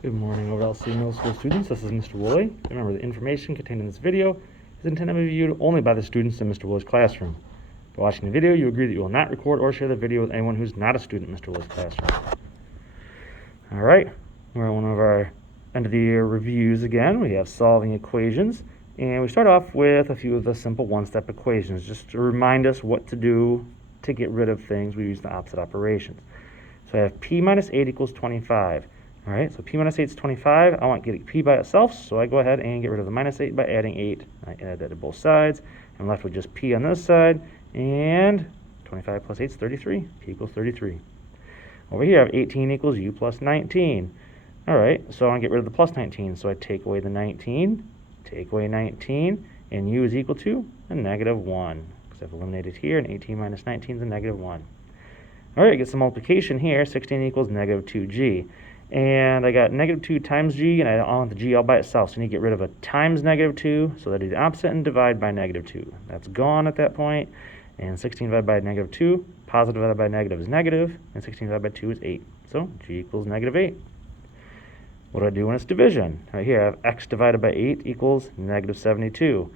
Good morning, Overall C Middle School students. This is Mr. Woolley. Remember, the information contained in this video is intended to be viewed only by the students in Mr. Woolley's classroom. By watching the video, you agree that you will not record or share the video with anyone who's not a student in Mr. Woolley's classroom. All right, we're on one of our end of the year reviews again. We have solving equations, and we start off with a few of the simple one-step equations just to remind us what to do to get rid of things. We use the opposite operations. So I have p minus 8 equals 25. All right, so p minus 8 is 25. I want to get p by itself, so I go ahead and get rid of the minus 8 by adding 8. I add that to both sides. I'm left with just p on this side, and 25 plus 8 is 33. P equals 33. Over here, I have 18 equals u plus 19. All right, so I want to get rid of the plus 19, so I take away the 19, take away 19, and u is equal to a negative 1, because I've eliminated here, and 18 minus 19 is a negative 1. All right, I get some multiplication here. 16 equals negative 2g. And I got negative 2 times g, and I don't want the g all by itself, so I need to get rid of a times negative 2, so that is the opposite, and divide by negative 2. That's gone at that point, and 16 divided by negative 2, positive divided by negative is negative, and 16 divided by 2 is 8. So g equals negative 8. What do I do when it's division? Right here, I have x divided by 8 equals negative 72.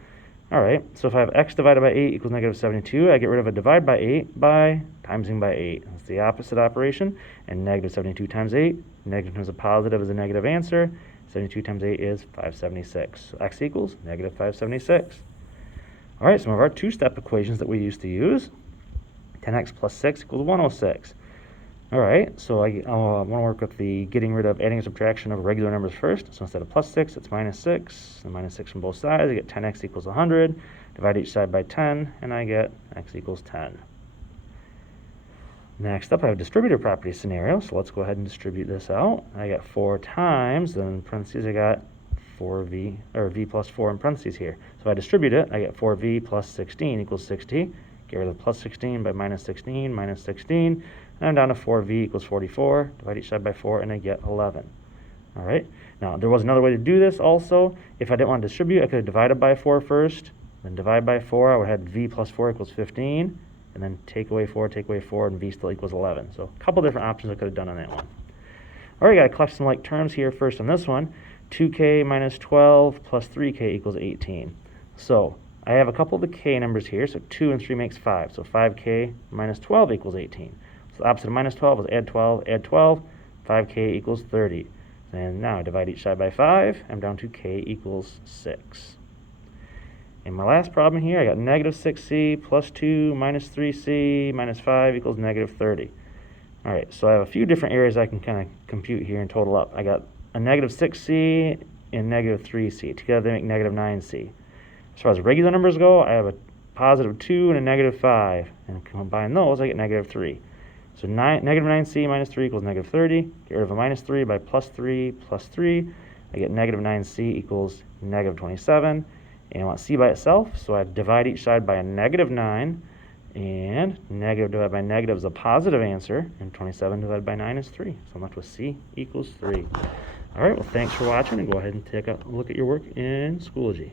All right, so if I have x divided by 8 equals negative 72, I get rid of a divide by 8 by timesing by 8. That's the opposite operation. And negative 72 times 8, negative times a positive is a negative answer. 72 times 8 is 576. So x equals negative 576. All right, some of our two-step equations that we used to use. 10x plus 6 equals 106. All right, so I want to work with the getting rid of adding and subtraction of regular numbers first. So instead of plus 6, it's minus 6. And minus 6 from both sides. I get 10x equals 100. Divide each side by 10, and I get x equals 10. Next up, I have a distributive property scenario. So let's go ahead and distribute this out. I got 4 times, then in parentheses I got 4v, or v plus 4 in parentheses here. So if I distribute it, I get 4v plus 16 equals 60. Get rid of the plus 16 by minus 16, minus 16. And I'm down to 4v equals 44. Divide each side by 4, and I get 11. All right. Now, there was another way to do this also. If I didn't want to distribute, I could have divided by 4 first, then divide by 4. I would have had v plus 4 equals 15, and then take away 4, and v still equals 11. So a couple different options I could have done on that one. All right, got to collect some like terms here first on this one. 2k minus 12 plus 3k equals 18. So I have a couple of the k numbers here, so 2 and 3 makes 5. So 5k minus 12 equals 18. So the opposite of minus 12 is add 12, 5k equals 30. And now I divide each side by 5. I'm down to k equals 6. In my last problem here, I got negative 6c plus 2 minus 3c minus 5 equals negative 30. All right, so I have a few different areas I can kind of compute here and total up. I got a negative 6c and negative 3c. Together they make negative 9c. As far as regular numbers go, I have a positive 2 and a negative 5. And combine those, I get negative 3. So negative 9c minus 3 equals negative 30. Get rid of a minus 3 by plus 3 plus 3. I get negative 9c equals negative 27. And I want c by itself, so I divide each side by a negative 9. And negative divided by negative is a positive answer. And 27 divided by 9 is 3. So I'm left with c equals 3. All right, well, thanks for watching. And go ahead and take a look at your work in Schoology.